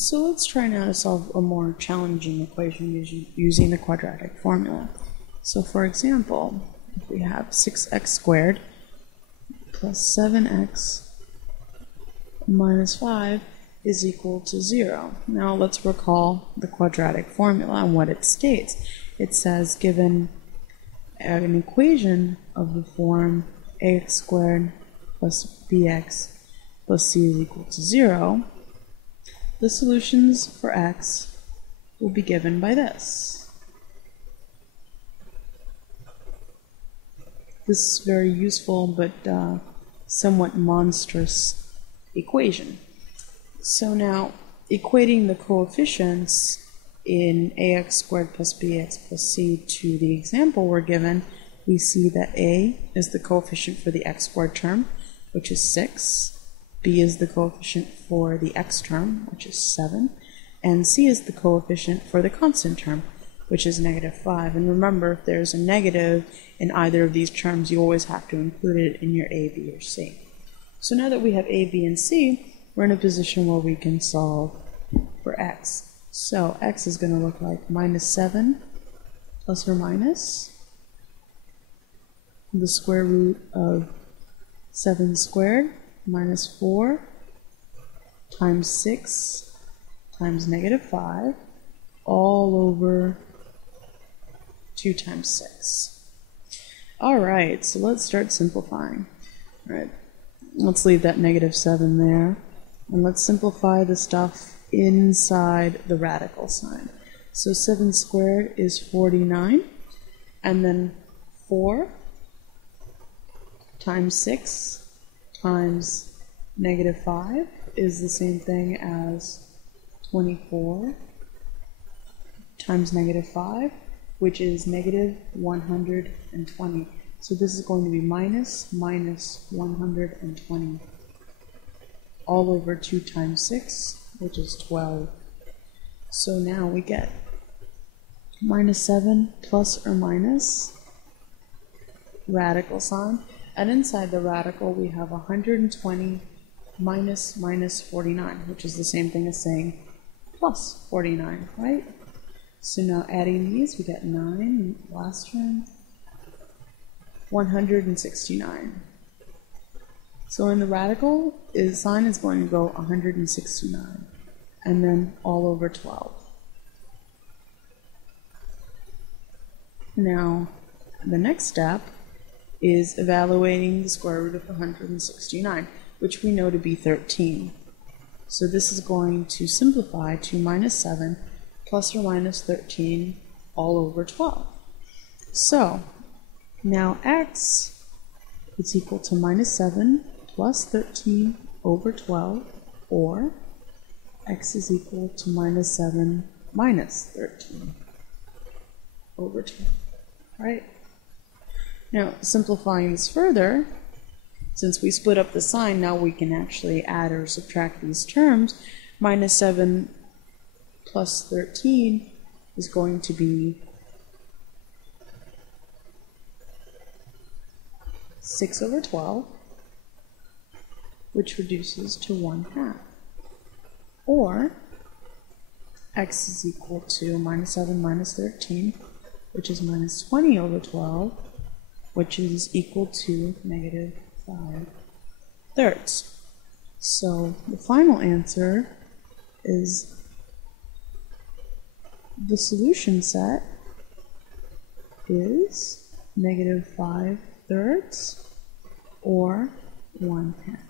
So let's try now to solve a more challenging equation using the quadratic formula. So for example, if we have 6x squared plus 7x minus 5 is equal to 0. Now let's recall the quadratic formula and what it states. It says given an equation of the form ax squared plus bx plus c is equal to 0, the solutions for x will be given by this. This is very useful but somewhat monstrous equation. So now, equating the coefficients in ax squared plus bx plus c to the example we're given, we see that a is the coefficient for the x squared term, which is 6. B is the coefficient for the x term, which is 7, and c is the coefficient for the constant term, which is negative 5. And remember, if there's a negative in either of these terms, you always have to include it in your a, b, or c. So now that we have a, b, and c, we're in a position where we can solve for x. So x is going to look like minus 7 plus or minus the square root of 7 squared minus 4 times 6 times negative 5 all over 2 times 6. Alright, so let's start simplifying. Alright, let's leave that negative 7 there. And let's simplify the stuff inside the radical sign. So 7 squared is 49, and then 4 times 6 times negative 5 is the same thing as 24 times negative 5, which is negative 120. So this is going to be minus 120 all over 2 times 6, which is 12. So now we get minus 7 plus or minus radical sign. And inside the radical, we have 120 minus 49, which is the same thing as saying plus 49, right? So now adding these, we get 9, last term, 169. So in the radical, the sign is going to go 169, and then all over 12. Now, the next step is evaluating the square root of 169, which we know to be 13. So this is going to simplify to minus 7 plus or minus 13 all over 12. So now x is equal to minus 7 plus 13 over 12, or x is equal to minus 7 minus 13 over 12, right? Now, simplifying this further, since we split up the sign, now we can actually add or subtract these terms. Minus 7 plus 13 is going to be 6 over 12, which reduces to 1/2. Or x is equal to minus 7 minus 13, which is minus 20 over 12, which is equal to negative 5/3. So the final answer is the solution set is negative 5/3 or 1/2.